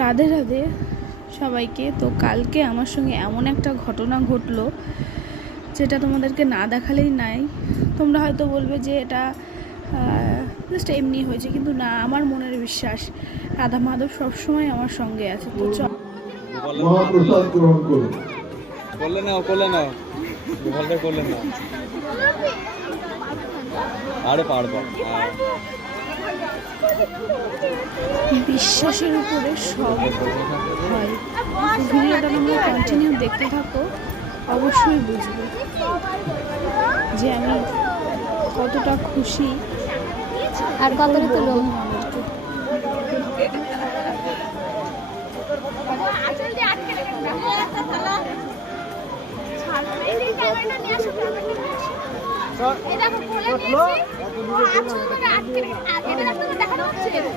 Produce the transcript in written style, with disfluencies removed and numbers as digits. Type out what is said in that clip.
রাধে রাধে সবাইকে। তো কালকে আমার সঙ্গে এমন একটা ঘটনা ঘটলো যেটা তোমাদেরকে না দেখালেই নাই। তোমরা হয়তো বলবে যে এটা জাস্ট এমনি হয়েছে, কিন্তু না, আমার মনের বিশ্বাস রাধা মাধব সবসময় আমার সঙ্গে আছে। তো মহাপ্রসাদ গ্রহণ করুন। করলে নাও করলে নাও আরে পারবা। বিশ্বাসের উপরে সব হয়। ভিডিওটা তোমরা কন্টিনিউ দেখতে থাকো, অবশ্যই বুঝবে যে আমি কতটা খুশি আর কতটা তুলো এটা বলে দিয়েছি আচ্ছা আটকে